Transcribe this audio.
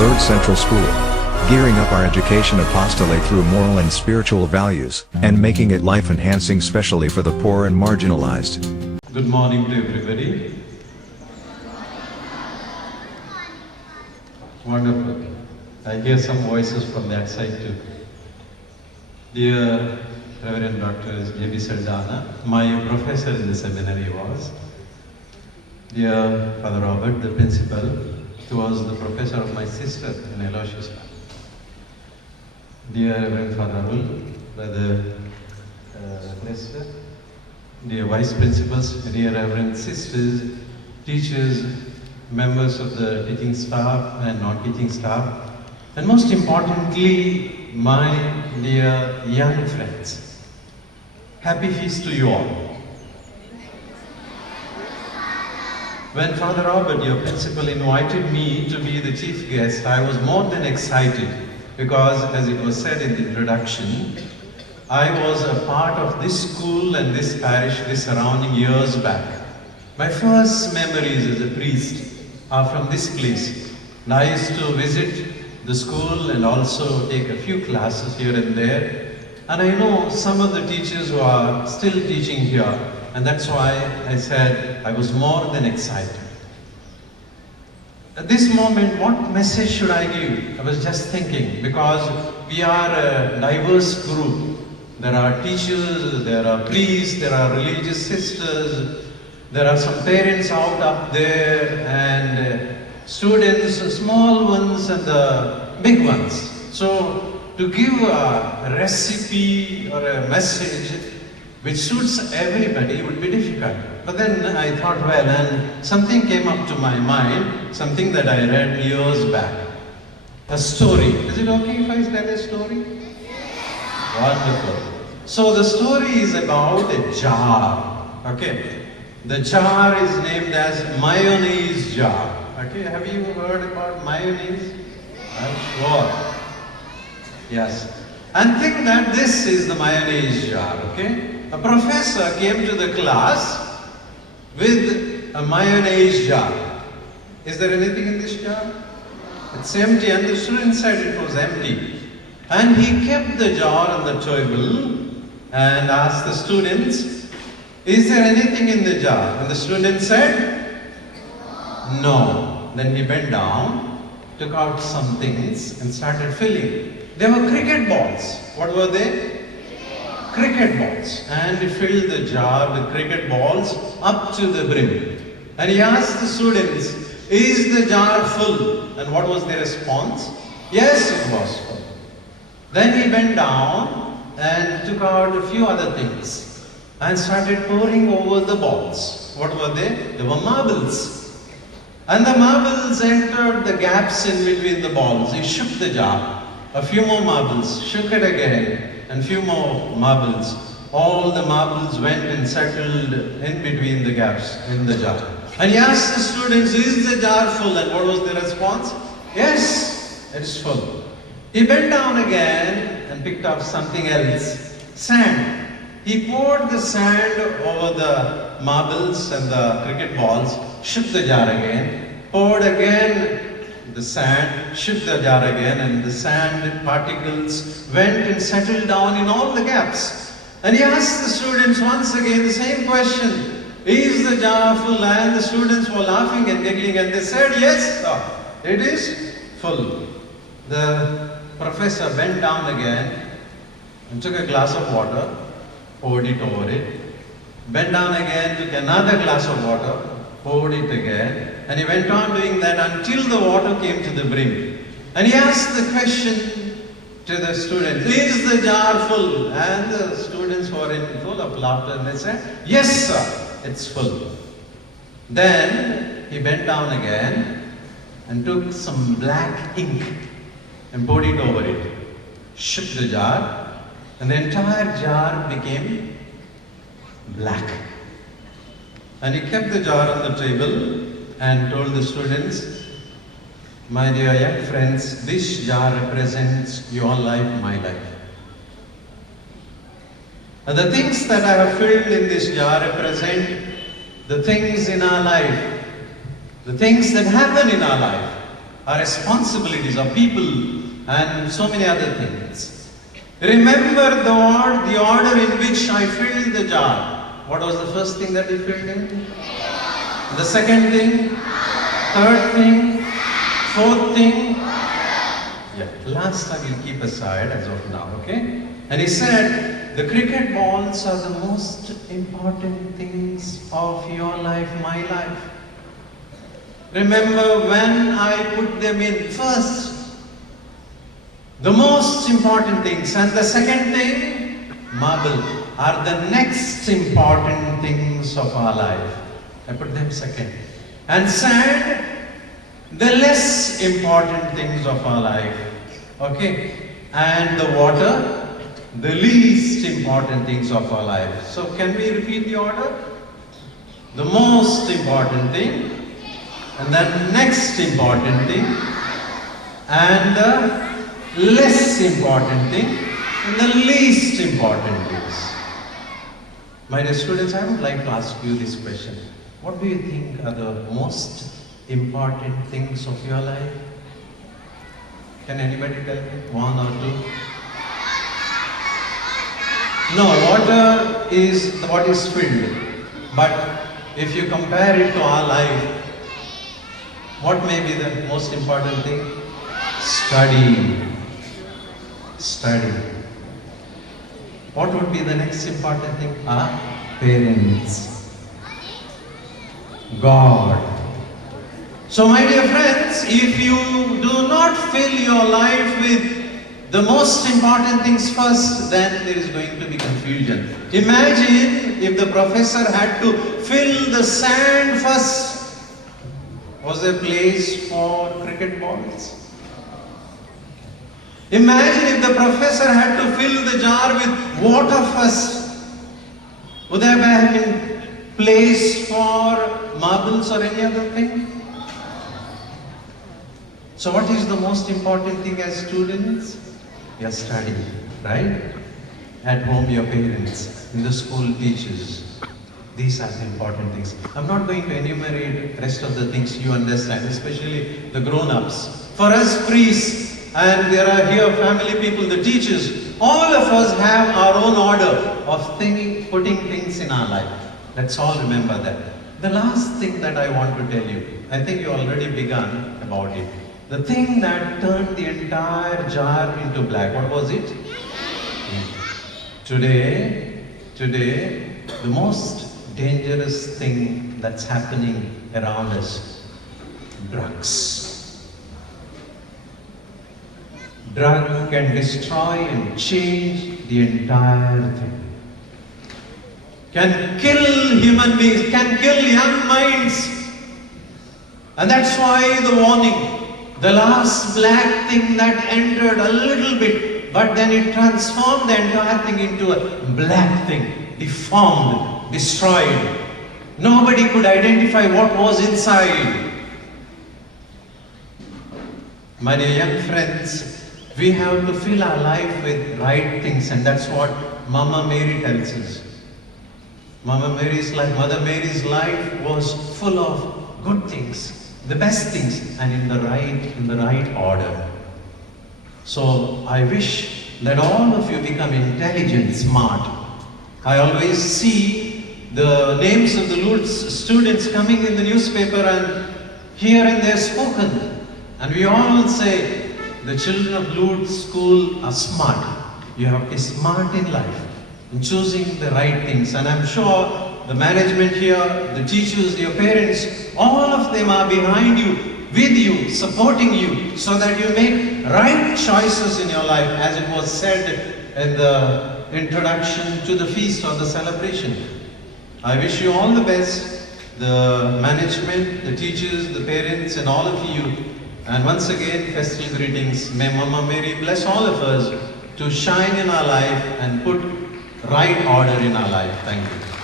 Lourdes Central School. Gearing up our education apostolate through moral and spiritual values, and making it life-enhancing especially for the poor and marginalized. Good morning to everybody. Wonderful. I hear some voices from that side too. Dear Reverend Dr. J.B. Saldana, my professor in the seminary was. Dear Father Robert, the principal, who was the professor of my sister in Aloysius. Dear Reverend Father Arul, Brother Lester, dear vice principals, dear Reverend sisters, teachers, members of the teaching staff and non-teaching staff, and most importantly, my dear young friends. Happy feast to you all. When Father Robert, your principal, invited me to be the chief guest, I was more than excited because, as it was said in the introduction, I was a part of this school and this parish, this surrounding years back. My first memories as a priest are from this place. And I used to visit the school and also take a few classes here and there. And I know some of the teachers who are still teaching here, and that's why I said I was more than excited. At this moment, what message should I give? I was just thinking, because we are a diverse group. There are teachers, there are priests, there are religious sisters, there are some parents out up there, and students, small ones and the big ones. So to give a recipe or a message which suits everybody would be difficult. But then I thought, well, and something came up to my mind, something that I read years back. A story. Is it okay if I tell a story? Wonderful. So the story is about a jar. Okay. The jar is named as mayonnaise jar. Okay, have you heard about mayonnaise? I'm sure. Yes. And think that this is the mayonnaise jar, okay? A professor came to the class with a mayonnaise jar. Is there anything in this jar? It's empty, and the student said it was empty. And he kept the jar on the table and asked the students, is there anything in the jar? And the student said, no. Then he bent down, took out some things and started filling. They were cricket balls. What were they? Cricket balls. And he filled the jar with cricket balls up to the brim. And he asked the students, is the jar full? And what was their response? Yes, it was full. Then he bent down and took out a few other things and started pouring over the balls. What were they? They were marbles. And the marbles entered the gaps in between the balls. He shook the jar. A few more marbles, shook it again, and few more marbles. All the marbles went and settled in between the gaps in the jar. And he asked the students, is the jar full? And what was the response? Yes, it is full. He bent down again and picked up something else. Sand. He poured the sand over the marbles and the cricket balls, shook the jar again, poured again the sand, shook the jar again, and the sand particles went and settled down in all the gaps. And he asked the students once again the same question, is the jar full? And the students were laughing and giggling, and they said, yes, sir, it is full. The professor bent down again and took a glass of water, poured it over it, bent down again, took another glass of water, poured it again, and he went on doing that until the water came to the brim. And he asked the question to the students, is the jar full? And the students were in full of laughter, and they said, yes, sir, it's full. Then he bent down again and took some black ink and poured it over it, shook the jar, and the entire jar became black. And he kept the jar on the table and told the students, my dear young friends, this jar represents your life, my life. And the things that I have filled in this jar represent the things in our life, the things that happen in our life. our responsibilities, our people, and so many other things. Remember the order in which I filled the jar. What was the first thing that you filled in? The second thing? Third thing? Fourth thing? Yeah, last I will keep aside as of now, okay? And he said, the cricket balls are the most important things of your life, my life. Remember when I put them in first, the most important things, and the second thing, marble, are the next important things of our life. I put them second. And sand, the less important things of our life. Okay? And the water, the least important things of our life. So can we repeat the order? The most important thing, and then next important thing, and the less important thing, and the least important things. My dear students, I would like to ask you this question. What do you think are the most important things of your life? Can anybody tell me? One or two? No, water is what is filled. But if you compare it to our life, what may be the most important thing? Study. Study. What would be the next important thing? Our parents. God. So my dear friends, if you do not fill your life with the most important things first, then there is going to be confusion. Imagine if the professor had to fill the sand first. Was there a place for cricket balls? Imagine if the professor had to fill the jar with water first. Would there have been place for marbles or any other thing? So what is the most important thing as students? Your study, right? At home, your parents, in the school, teachers. These are the important things. I'm not going to enumerate the rest of the things you understand, especially the grown-ups. For us priests, and there are here family people, the teachers, all of us have our own order of putting things in our life. Let's all remember that. The last thing that I want to tell you, I think you already begun about it. The thing that turned the entire jar into black, what was it? Today, the most dangerous thing that's happening around us, drugs. Drug can destroy and change the entire thing. Can kill human beings, can kill young minds. And that's why the warning. The last black thing that entered a little bit, but then it transformed the entire thing into a black thing, deformed, destroyed. Nobody could identify what was inside. My dear young friends, we have to fill our life with right things, and that's what Mama Mary tells us. Mother Mary's life was full of good things. The best things, and in the right order. So I wish that all of you become intelligent, smart. I always see the names of the Lourdes students coming in the newspaper, and here and there spoken. And we all say, the children of Lourdes school are smart. You have to be smart in life, in choosing the right things. And I'm sure the management here, the teachers, your parents, all of them are behind you, with you, supporting you, so that you make right choices in your life, as it was said in the introduction to the feast or the celebration. I wish you all the best, the management, the teachers, the parents, and all of you. And once again, festal greetings. May Mama Mary bless all of us to shine in our life and put right order in our life. Thank you.